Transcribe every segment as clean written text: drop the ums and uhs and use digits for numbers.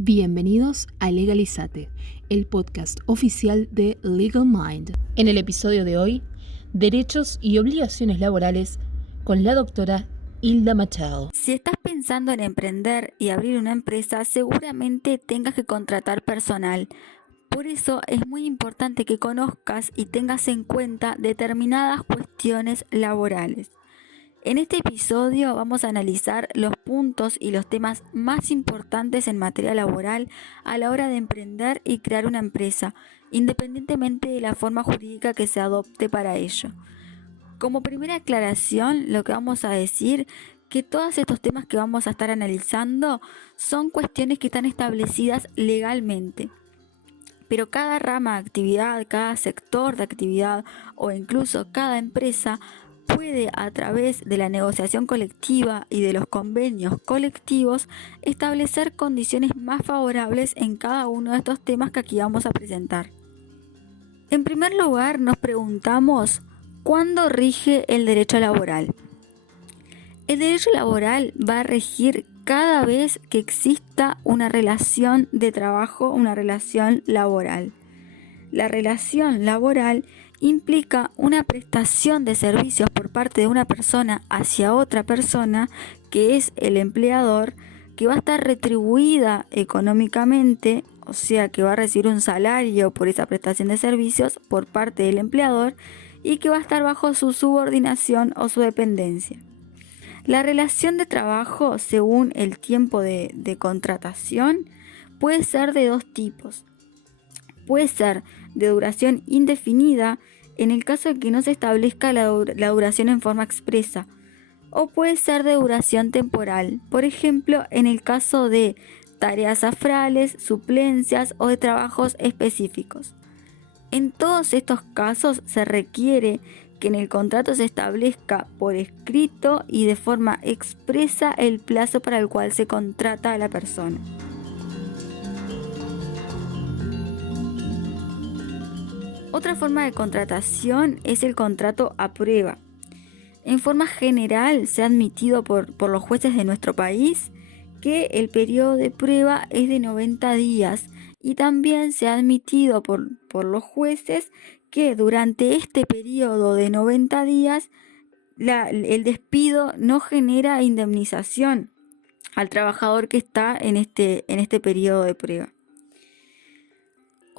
Bienvenidos a Legalizate, el podcast oficial de Legal Mind. En el episodio de hoy, derechos y obligaciones laborales con la doctora Hilda Machado. Si estás pensando en emprender y abrir una empresa, seguramente tengas que contratar personal. Por eso es muy importante que conozcas y tengas en cuenta determinadas cuestiones laborales. En este episodio vamos a analizar los puntos y los temas más importantes en materia laboral a la hora de emprender y crear una empresa, independientemente de la forma jurídica que se adopte para ello. Como primera aclaración, lo que vamos a decir que todos estos temas que vamos a estar analizando son cuestiones que están establecidas legalmente. Pero cada rama de actividad, cada sector de actividad o incluso cada empresa puede, a través de la negociación colectiva y de los convenios colectivos, establecer condiciones más favorables en cada uno de estos temas que aquí vamos a presentar. En primer lugar, nos preguntamos, ¿cuándo rige el derecho laboral? El derecho laboral va a regir cada vez que exista una relación de trabajo, una relación laboral. La relación laboral implica una prestación de servicios por parte de una persona hacia otra persona, que es el empleador, que va a estar retribuida económicamente, o sea que va a recibir un salario por esa prestación de servicios por parte del empleador y que va a estar bajo su subordinación o su dependencia. La relación de trabajo, según el tiempo de contratación, puede ser de dos tipos. Puede ser de duración indefinida en el caso de que no se establezca la duración en forma expresa, o puede ser de duración temporal, por ejemplo en el caso de tareas afrales, suplencias o de trabajos específicos. En todos estos casos se requiere que en el contrato se establezca por escrito y de forma expresa el plazo para el cual se contrata a la persona. Otra forma de contratación es el contrato a prueba. En forma general se ha admitido por los jueces de nuestro país que el periodo de prueba es de 90 días y también se ha admitido por los jueces que durante este periodo de 90 días el despido no genera indemnización al trabajador que está en este periodo de prueba.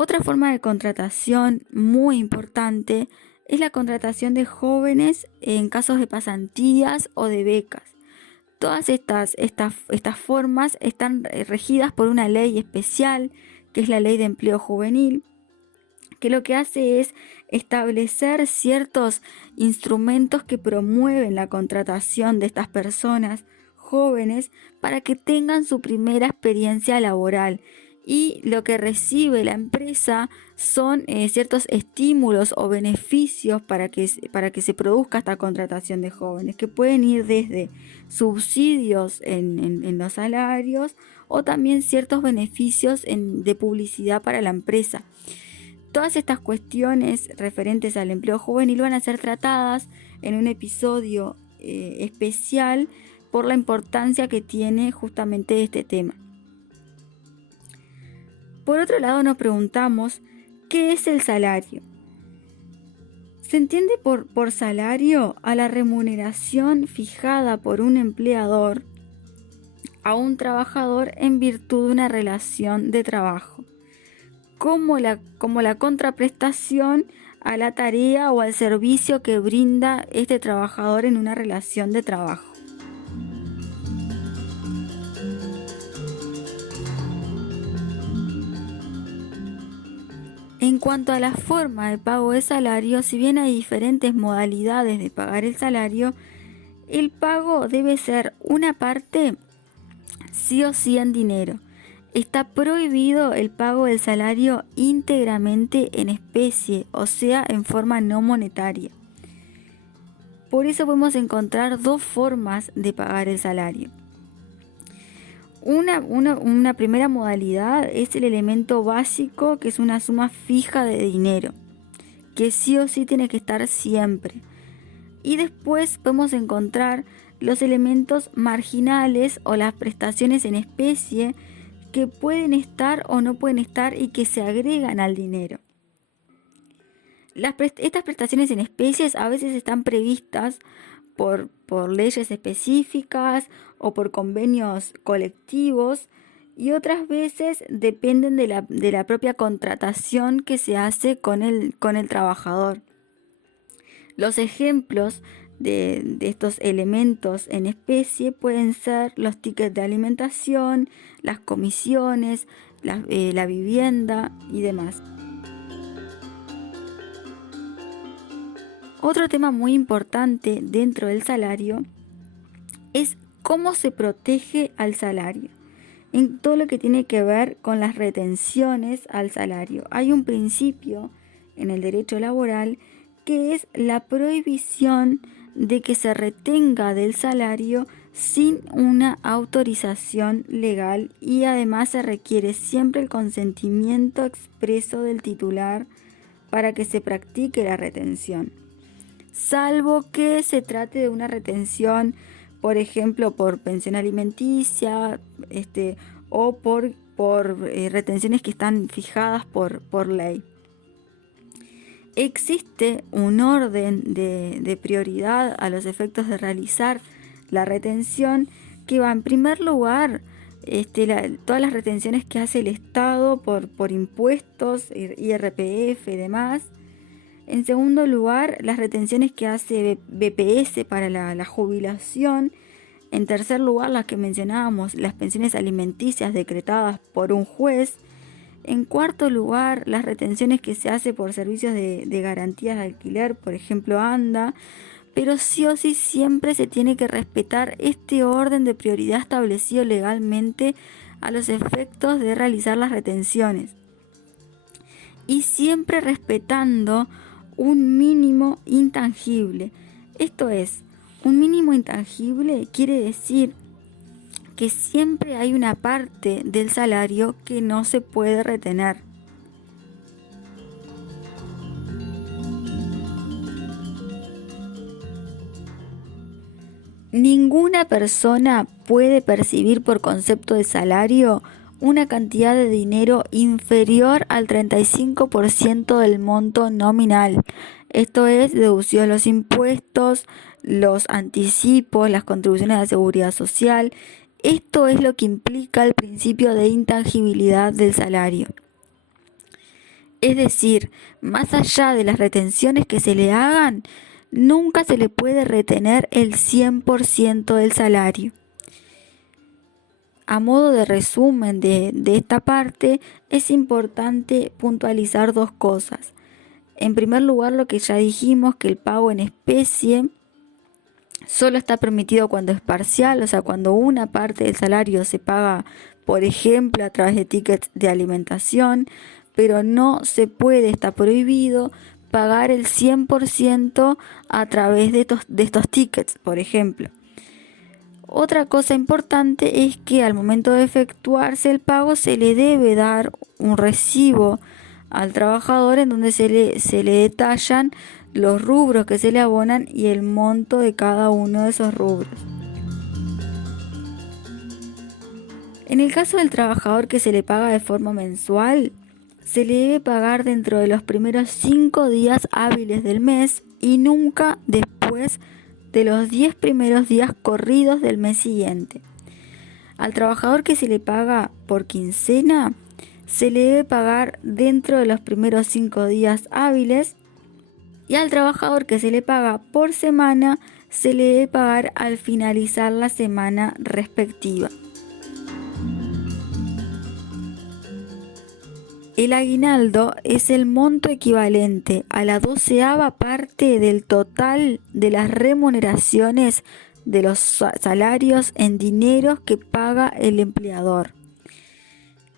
Otra forma de contratación muy importante es la contratación de jóvenes en casos de pasantías o de becas. Todas estas formas están regidas por una ley especial, que es la Ley de Empleo Juvenil, que lo que hace es establecer ciertos instrumentos que promueven la contratación de estas personas jóvenes para que tengan su primera experiencia laboral. Y lo que recibe la empresa son ciertos estímulos o beneficios para que se produzca esta contratación de jóvenes, que pueden ir desde subsidios en los salarios o también ciertos beneficios de publicidad para la empresa. Todas estas cuestiones referentes al empleo juvenil van a ser tratadas en un episodio especial por la importancia que tiene justamente este tema. Por otro lado, nos preguntamos, ¿qué es el salario? Se entiende por salario a la remuneración fijada por un empleador a un trabajador en virtud de una relación de trabajo, como la contraprestación a la tarea o al servicio que brinda este trabajador en una relación de trabajo. En cuanto a la forma de pago de salario, si bien hay diferentes modalidades de pagar el salario, el pago debe ser una parte sí o sí en dinero. Está prohibido el pago del salario íntegramente en especie, o sea, en forma no monetaria. Por eso podemos encontrar dos formas de pagar el salario. Una primera modalidad es el elemento básico, que es una suma fija de dinero, que sí o sí tiene que estar siempre. Y después podemos encontrar los elementos marginales o las prestaciones en especie, que pueden estar o no pueden estar y que se agregan al dinero. Estas prestaciones en especies a veces están previstas por leyes específicas o por convenios colectivos, y otras veces dependen de la propia contratación que se hace con el trabajador. Los ejemplos de estos elementos en especie pueden ser los tickets de alimentación, las comisiones, la vivienda y demás. Otro tema muy importante dentro del salario es cómo se protege al salario. En todo lo que tiene que ver con las retenciones al salario, hay un principio en el derecho laboral que es la prohibición de que se retenga del salario sin una autorización legal, y además se requiere siempre el consentimiento expreso del titular para que se practique la retención, salvo que se trate de una retención, por ejemplo, por pensión alimenticia, o por retenciones que están fijadas por ley. Existe un orden de prioridad a los efectos de realizar la retención, que va en primer lugar todas las retenciones que hace el Estado por impuestos, IRPF y demás. En segundo lugar, las retenciones que hace BPS para la jubilación. En tercer lugar, las que mencionábamos, las pensiones alimenticias decretadas por un juez. En cuarto lugar, las retenciones que se hace por servicios de garantías de alquiler, por ejemplo ANDA. Pero sí o sí siempre se tiene que respetar este orden de prioridad establecido legalmente a los efectos de realizar las retenciones. Y siempre respetando un mínimo intangible. Esto es, un mínimo intangible quiere decir que siempre hay una parte del salario que no se puede retener. Ninguna persona puede percibir por concepto de salario una cantidad de dinero inferior al 35% del monto nominal. Esto es, deducidos los impuestos, los anticipos, las contribuciones a la seguridad social. Esto es lo que implica el principio de intangibilidad del salario. Es decir, más allá de las retenciones que se le hagan, nunca se le puede retener el 100% del salario. A modo de resumen de esta parte, es importante puntualizar dos cosas. En primer lugar, lo que ya dijimos, que el pago en especie solo está permitido cuando es parcial, o sea, cuando una parte del salario se paga, por ejemplo, a través de tickets de alimentación, pero no se puede, está prohibido, pagar el 100% a través de estos tickets, por ejemplo. Otra cosa importante es que al momento de efectuarse el pago se le debe dar un recibo al trabajador en donde se le detallan los rubros que se le abonan y el monto de cada uno de esos rubros. En el caso del trabajador que se le paga de forma mensual, se le debe pagar dentro de los primeros 5 días hábiles del mes y nunca después de los 10 primeros días corridos del mes siguiente. Al trabajador que se le paga por quincena, se le debe pagar dentro de los primeros 5 días hábiles, y al trabajador que se le paga por semana, se le debe pagar al finalizar la semana respectiva. El aguinaldo es el monto equivalente a la 12ª parte del total de las remuneraciones de los salarios en dinero que paga el empleador.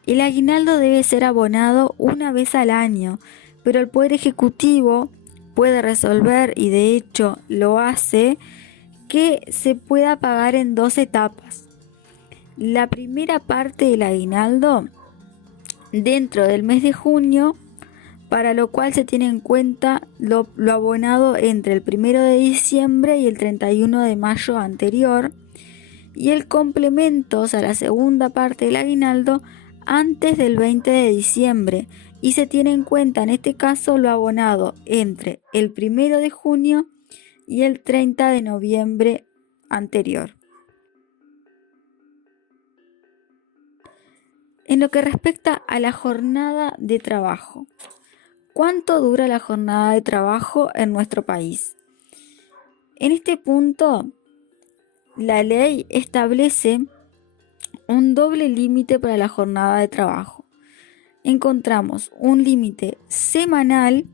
El aguinaldo debe ser abonado una vez al año, pero el Poder Ejecutivo puede resolver, y de hecho lo hace, que se pueda pagar en 2 etapas. La primera parte del aguinaldo dentro del mes de junio, para lo cual se tiene en cuenta lo abonado entre el 1 de diciembre y el 31 de mayo anterior, y el complemento, o sea, la segunda parte del aguinaldo, antes del 20 de diciembre y se tiene en cuenta en este caso lo abonado entre el 1 de junio y el 30 de noviembre anterior. En lo que respecta a la jornada de trabajo, ¿cuánto dura la jornada de trabajo en nuestro país? En este punto, la ley establece un doble límite para la jornada de trabajo. Encontramos un límite semanal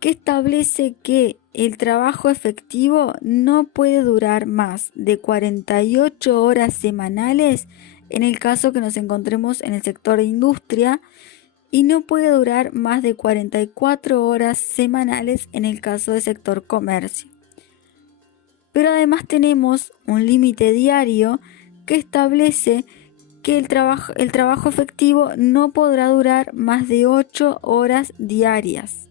que establece que el trabajo efectivo no puede durar más de 48 horas semanales en el caso que nos encontremos en el sector de industria y no puede durar más de 44 horas semanales en el caso del sector comercio. Pero además tenemos un límite diario que establece que el trabajo efectivo no podrá durar más de 8 horas diarias.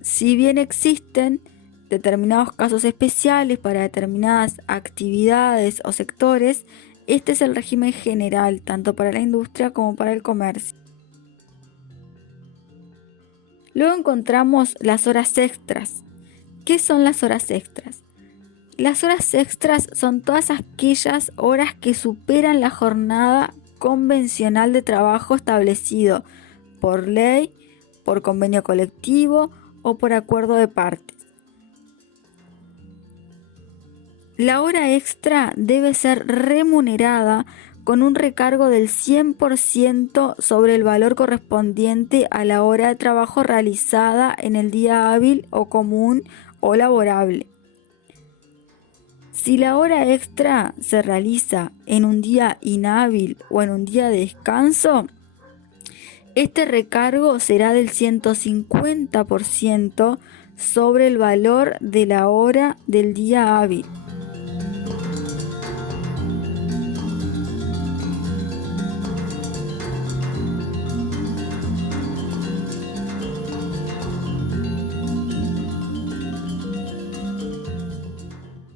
Si bien existen determinados casos especiales para determinadas actividades o sectores, este es el régimen general, tanto para la industria como para el comercio. Luego encontramos las horas extras. ¿Qué son las horas extras? Las horas extras son todas aquellas horas que superan la jornada convencional de trabajo establecido por ley, por convenio colectivo o por acuerdo de partes. La hora extra debe ser remunerada con un recargo del 100% sobre el valor correspondiente a la hora de trabajo realizada en el día hábil o común o laborable. Si la hora extra se realiza en un día inhábil o en un día de descanso, este recargo será del 150% sobre el valor de la hora del día hábil.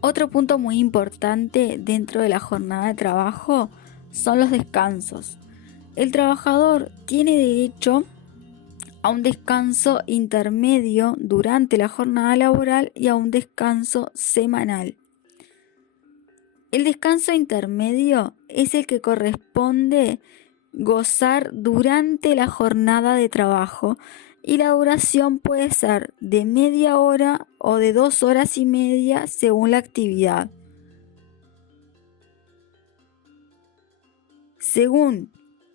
Otro punto muy importante dentro de la jornada de trabajo son los descansos. El trabajador tiene derecho a un descanso intermedio durante la jornada laboral y a un descanso semanal. El descanso intermedio es el que corresponde gozar durante la jornada de trabajo y la duración puede ser de media hora o de 2 horas y media según la actividad. Según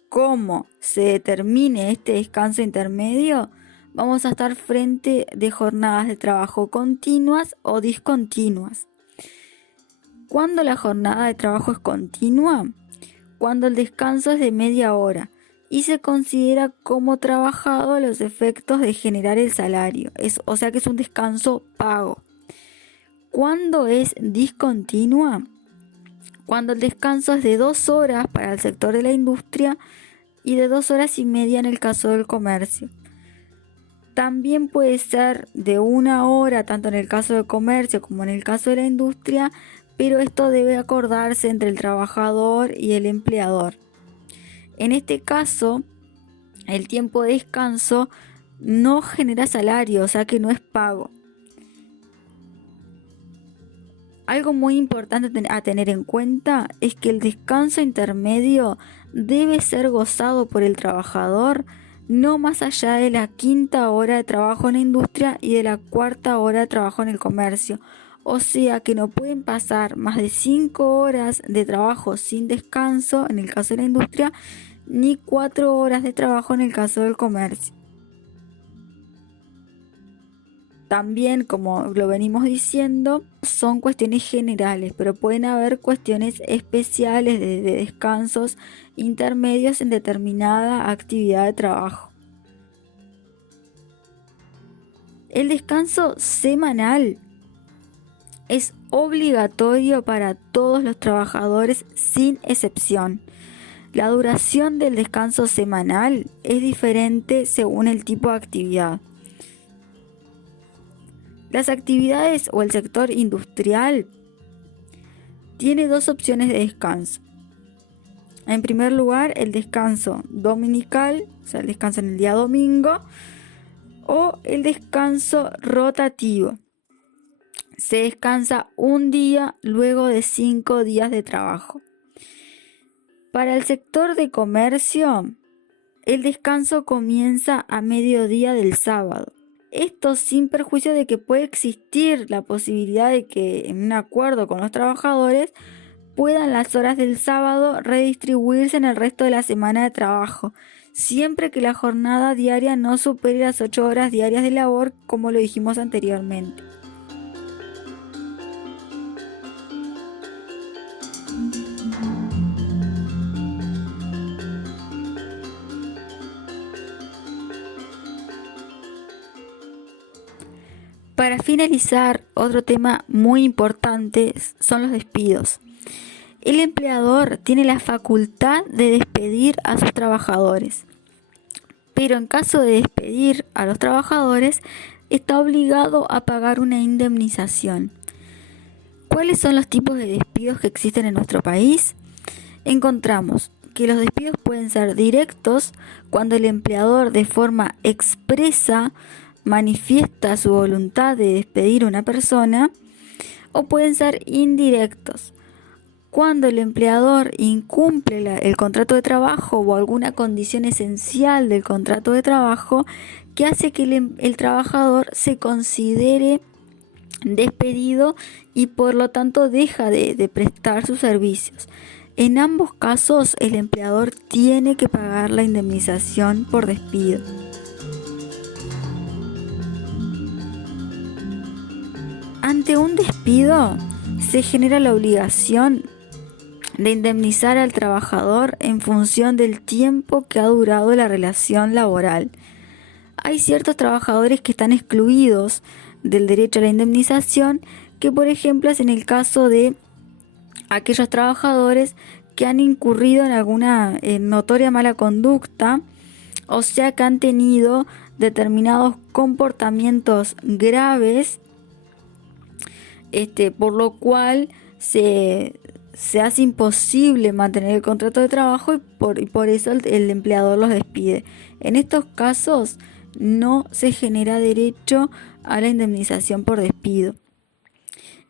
cómo se determine este descanso intermedio, vamos a estar frente de jornadas de trabajo continuas o discontinuas. ¿Cuándo la jornada de trabajo es continua? Cuando el descanso es de media hora y se considera como trabajado a los efectos de generar el salario, o sea que es un descanso pago. ¿Cuándo es discontinua? Cuando el descanso es de 2 horas para el sector de la industria y de 2 horas y media en el caso del comercio. También puede ser de 1 hora, tanto en el caso del comercio como en el caso de la industria, pero esto debe acordarse entre el trabajador y el empleador. En este caso, el tiempo de descanso no genera salario, o sea que no es pago. Algo muy importante a tener en cuenta es que el descanso intermedio debe ser gozado por el trabajador no más allá de la 5ª hora de trabajo en la industria y de la 4ª hora de trabajo en el comercio. O sea que no pueden pasar más de 5 horas de trabajo sin descanso en el caso de la industria, ni 4 horas de trabajo en el caso del comercio. También, como lo venimos diciendo, son cuestiones generales, pero pueden haber cuestiones especiales de descansos intermedios en determinada actividad de trabajo. El descanso semanal es obligatorio para todos los trabajadores sin excepción. La duración del descanso semanal es diferente según el tipo de actividad. Las actividades o el sector industrial tiene 2 opciones de descanso. En primer lugar, el descanso dominical, o sea, el descanso en el día domingo, o el descanso rotativo. Se descansa un día luego de 5 días de trabajo. Para el sector de comercio, el descanso comienza a mediodía del sábado. Esto sin perjuicio de que puede existir la posibilidad de que, en un acuerdo con los trabajadores, puedan las horas del sábado redistribuirse en el resto de la semana de trabajo, siempre que la jornada diaria no supere las 8 horas diarias de labor, como lo dijimos anteriormente. Para finalizar, otro tema muy importante son los despidos. El empleador tiene la facultad de despedir a sus trabajadores, pero en caso de despedir a los trabajadores, está obligado a pagar una indemnización. ¿Cuáles son los tipos de despidos que existen en nuestro país? Encontramos que los despidos pueden ser directos, cuando el empleador de forma expresa manifiesta su voluntad de despedir a una persona, o pueden ser indirectos, cuando el empleador incumple el contrato de trabajo o alguna condición esencial del contrato de trabajo que hace que el trabajador se considere despedido y por lo tanto deja de prestar sus servicios. En ambos casos, el empleador tiene que pagar la indemnización por despido. Ante un despido, se genera la obligación de indemnizar al trabajador en función del tiempo que ha durado la relación laboral. Hay ciertos trabajadores que están excluidos del derecho a la indemnización, que por ejemplo es en el caso de aquellos trabajadores que han incurrido en alguna notoria mala conducta, o sea que han tenido determinados comportamientos graves, por lo cual se hace imposible mantener el contrato de trabajo y por eso el empleador los despide. En estos casos no se genera derecho a la indemnización por despido.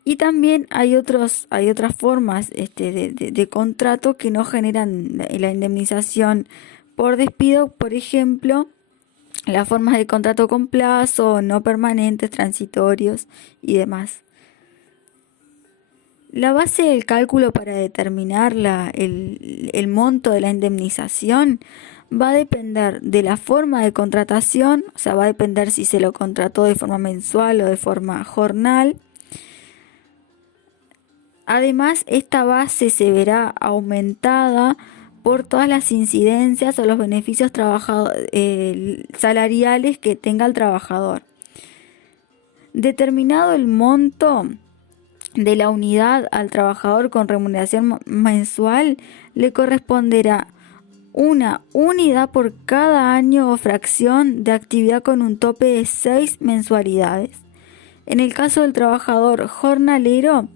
Y también hay otras formas de contrato que no generan la indemnización por despido, por ejemplo, las formas de contrato con plazo, no permanentes, transitorios y demás. La base del cálculo para determinar el monto de la indemnización va a depender de la forma de contratación, o sea, va a depender si se lo contrató de forma mensual o de forma jornal. Además, esta base se verá aumentada por todas las incidencias o los beneficios salariales que tenga el trabajador. Determinado el monto de la unidad al trabajador con remuneración mensual, le corresponderá una unidad por cada año o fracción de actividad con un tope de 6 mensualidades. En el caso del trabajador jornalero,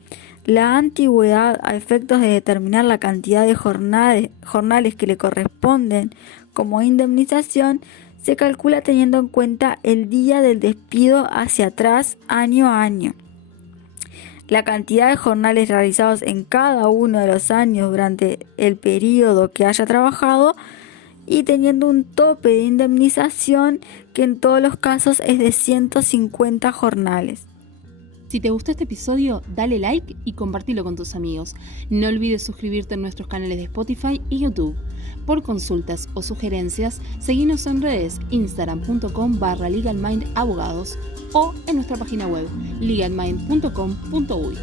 la antigüedad a efectos de determinar la cantidad de jornales que le corresponden como indemnización se calcula teniendo en cuenta el día del despido hacia atrás, año a año. La cantidad de jornales realizados en cada uno de los años durante el periodo que haya trabajado y teniendo un tope de indemnización que en todos los casos es de 150 jornales. Si te gustó este episodio, dale like y compartilo con tus amigos. No olvides suscribirte en nuestros canales de Spotify y YouTube. Por consultas o sugerencias, seguinos en redes instagram.com/legalmindabogados o en nuestra página web legalmind.com.uy.